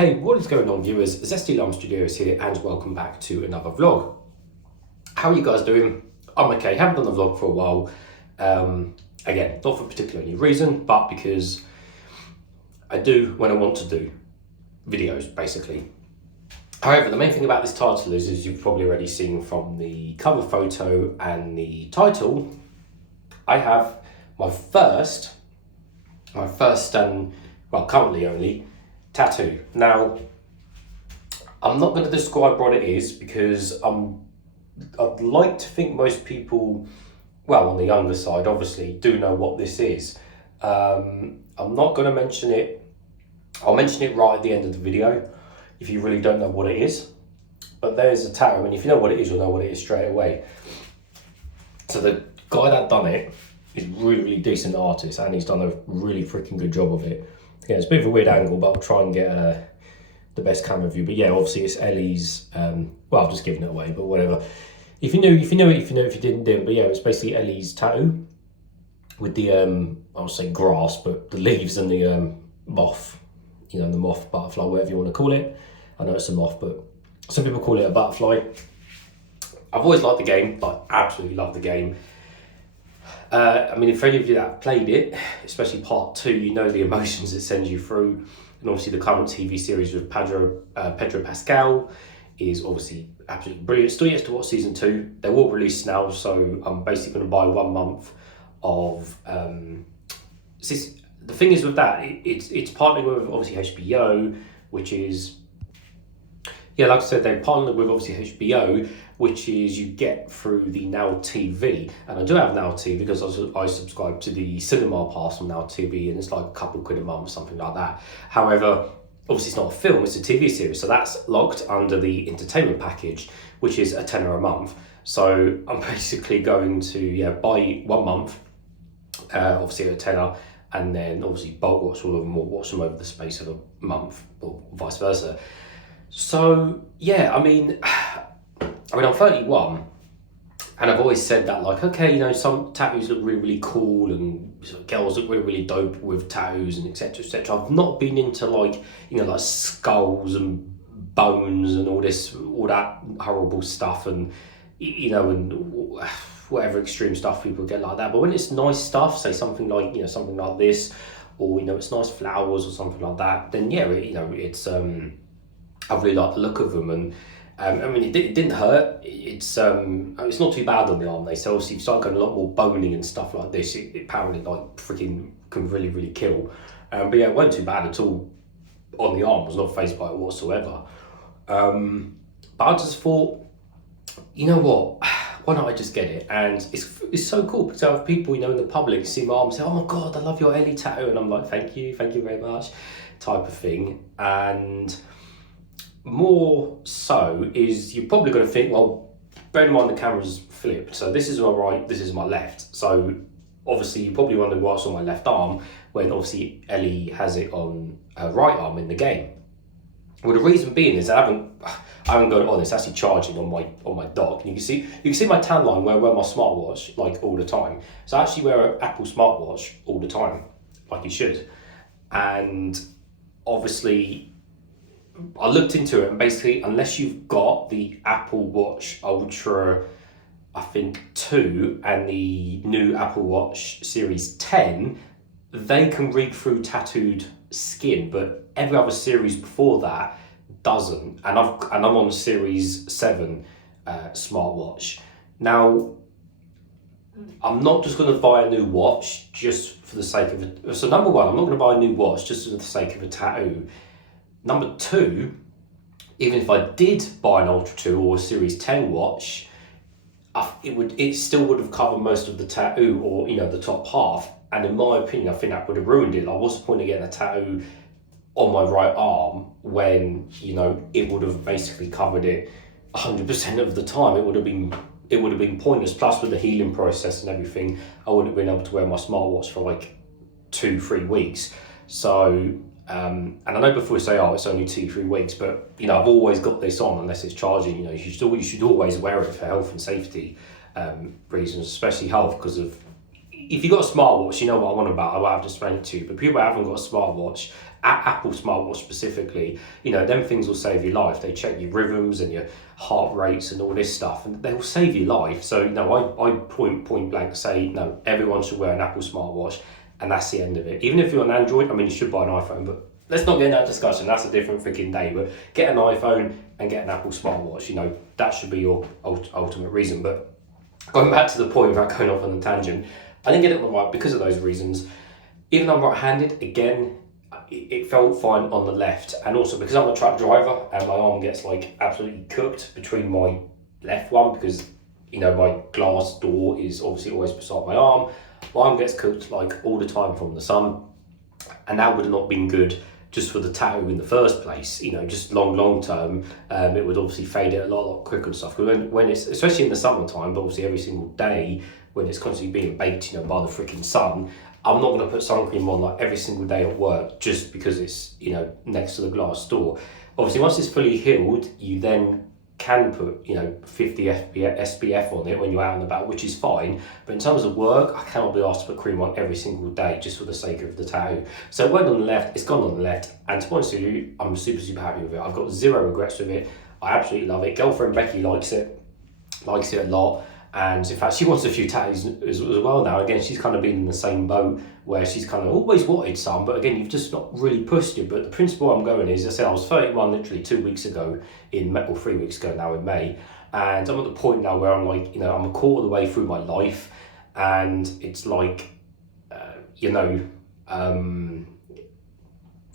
Hey, what is going on, viewers? Zesty Lime Studios here, and welcome back to another vlog. How are you guys doing? I'm okay. Haven't done a vlog for a while. Again, not for particular any reason, but because I do when I want to do videos, basically. However, the main thing about this title is, as you've probably already seen from the cover photo and the title, I have my first and, well, currently only, tattoo. Now, I'm not going to describe what it is because I'd like to think most people, well, on the younger side, obviously, do know what this is. I'm not going to mention it. I'll mention it right at the end of the video if you really don't know what it is. But there's a tattoo, and if you know what it is, you'll know what it is straight away. So the guy that done it is really, really decent artist, and he's done a really freaking good job of it. Yeah, it's a bit of a weird angle, but I'll try and get the best camera view. But yeah, obviously it's Ellie's, well, I've just given it away, but whatever. If you knew, if you knew it, if you know, if you didn't. But yeah, it's basically Ellie's tattoo with the, I'll say grass, but the leaves and the moth, you know, the moth, butterfly, whatever you want to call it. I know it's a moth, but some people call it a butterfly. I've always liked the game, like absolutely love the game. I mean, if any of you that have played it, especially part 2, you know the emotions it sends you through. And obviously the current TV series with Pedro Pascal is obviously absolutely brilliant. Still yet to watch season 2. They're all released now, so I'm basically going to buy 1 month of... the thing is with that, it's partnered with obviously HBO, which is... Yeah, like I said, they partnered with obviously HBO, which is you get through the Now TV. And I do have Now TV because I subscribe to the cinema pass on Now TV, and it's like a couple quid a month or something like that. However, obviously it's not a film, it's a TV series. So that's locked under the entertainment package, which is a tenner a month. So I'm basically going to buy 1 month, obviously at a tenner, and then obviously bulk watch all of them or watch them over the space of a month or vice versa. So yeah, I mean, I'm 31, and I've always said that, like, okay, you know, some tattoos look really, really cool, and girls look really, really dope with tattoos, and etc., etc. I've not been into, like, you know, like skulls and bones and all that horrible stuff, and, you know, and whatever extreme stuff people get like that. But when it's nice stuff, say something like, you know, something like this, or, you know, it's nice flowers or something like that, then yeah, you know, it's I really like the look of them. And I mean, it didn't hurt. It's not too bad on the arm. They say obviously if you start getting a lot more boning and stuff like this, it apparently like freaking can really, really kill. But yeah, it wasn't too bad at all on the arm. I was not fazed by it whatsoever. But I just thought, you know what? Why not I just get it? And it's so cool because I have people, you know, in the public see my arm and say, "Oh my God, I love your Ellie tattoo," and I'm like, thank you very much," type of thing. And more so is you're probably going to think, well, bear in mind the camera's flipped, so this is my right, this is my left, so obviously you probably wonder what's on my left arm when obviously Ellie has it on her right arm in the game. Well, the reason being is I haven't got it on. It's actually charging on my dock, and you can see my tan line where I wear my smartwatch like all the time. So I actually wear an Apple smartwatch all the time, like you should. And obviously I looked into it, and basically, unless you've got the Apple Watch Ultra, I think 2, and the new Apple Watch Series 10, they can read through tattooed skin, but every other series before that doesn't. And I'm on Series 7 smartwatch. Now, I'm not just going to buy a new watch just for the sake of it. So number one, I'm not going to buy a new watch just for the sake of a tattoo. Number 2, even if I did buy an Ultra 2 or a Series 10 watch, it still would have covered most of the tattoo, or, you know, the top half. And in my opinion, I think that would have ruined it. Like, what's the point of getting a tattoo on my right arm when, you know, it would have basically covered it 100% of the time? It would have been pointless. Plus, with the healing process and everything, I wouldn't have been able to wear my smartwatch for like 2-3 weeks. So. And I know before we say, oh, it's only 2-3 weeks, but, you know, I've always got this on unless it's charging. You know, you should always wear it for health and safety reasons, especially health, because of, if you've got a smartwatch, you know what I want about. I will have to explain it to you. But people who haven't got a smartwatch, Apple smartwatch specifically, you know, them things will save your life. They check your rhythms and your heart rates and all this stuff, and they will save your life. So, you know, I point blank say, no, everyone should wear an Apple smartwatch, and that's the end of it. Even if you're on Android, I mean, you should buy an iPhone, but let's not get in that discussion. That's a different freaking day. But get an iPhone and get an Apple smartwatch. You know, that should be your ultimate reason. But going back to the point without going off on a tangent, I didn't get it right because of those reasons. Even though I'm right-handed, again, it felt fine on the left. And also because I'm a truck driver and my arm gets like absolutely cooked between my left one because, you know, my glass door is obviously always beside my arm. My arm gets cooked like all the time from the sun. And that would have not been good just for the tattoo in the first place. You know, just long term, it would obviously fade it a lot quicker and stuff. Because when it's, especially in the summertime, but obviously every single day when it's constantly being baked, you know, by the freaking sun, I'm not going to put sun cream on like every single day at work just because it's, you know, next to the glass door. Obviously, once it's fully healed, you then can put, you know, 50 SPF on it when you're out and about, which is fine. But in terms of work, I cannot be asked to put cream on every single day just for the sake of the tattoo. So it went on the left, it's gone on the left, and to be honest with you, I'm super happy with it. I've got zero regrets with it. I absolutely love it. Girlfriend Becky likes it a lot. And in fact, she wants a few tattoos as well now. Again, she's kind of been in the same boat where she's kind of always wanted some, but again, you've just not really pushed it. But the principle I'm going is, I said I was 31 literally 2 weeks ago or 3 weeks ago now in May. And I'm at the point now where I'm like, you know, I'm a quarter of the way through my life. And it's like, you know,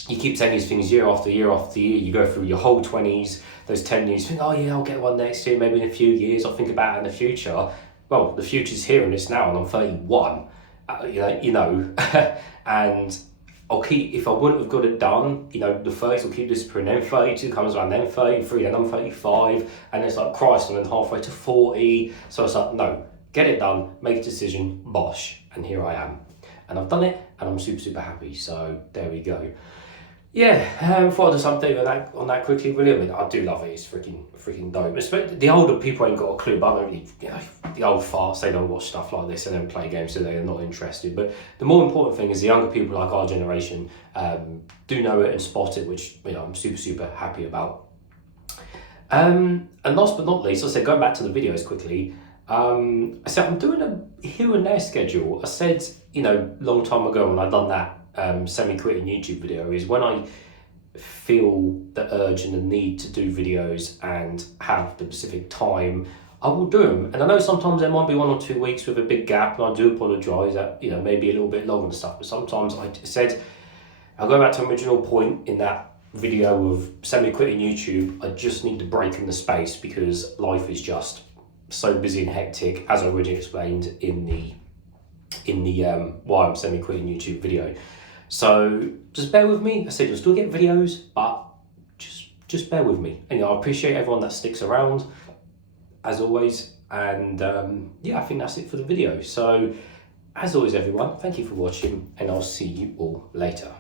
you keep saying these things year after year after year. You go through your whole 20s, those 10 years, you think, oh yeah, I'll get one next year, maybe in a few years, I'll think about it in the future. Well, the future's here and it's now, and I'm 31, you know, and I'll keep, if I wouldn't have got it done, you know, the 30s will keep disappearing, then 32 comes around, then 33, then I'm 35, and it's like, Christ, I'm then halfway to 40, so it's like, no, get it done, make a decision, bosh, and here I am. And I've done it, and I'm super happy, so there we go. Yeah, thought I'd just update on that quickly, really. I mean, I do love it. It's freaking dope. Especially the older people ain't got a clue, but I don't really, you know, the old farts, they don't watch stuff like this and don't play games, so they're not interested. But the more important thing is the younger people like our generation do know it and spot it, which, you know, I'm super happy about. And last but not least, I said, going back to the videos quickly, I said I'm doing a here and there schedule. I said, you know, long time ago when I'd done that semi-quitting YouTube video, is when I feel the urge and the need to do videos and have the specific time, I will do them. And I know sometimes there might be 1 or 2 weeks with a big gap, and I do apologise that, you know, maybe a little bit long and stuff, but sometimes I said, I'll go back to the original point in that video of semi-quitting YouTube. I just need to break in the space because life is just so busy and hectic, as I already explained in the why I'm semi-quitting YouTube video. So just bear with me. I said you'll still get videos, but just bear with me. And, you know, I appreciate everyone that sticks around, as always. And yeah, I think that's it for the video. So as always, everyone, thank you for watching, and I'll see you all later.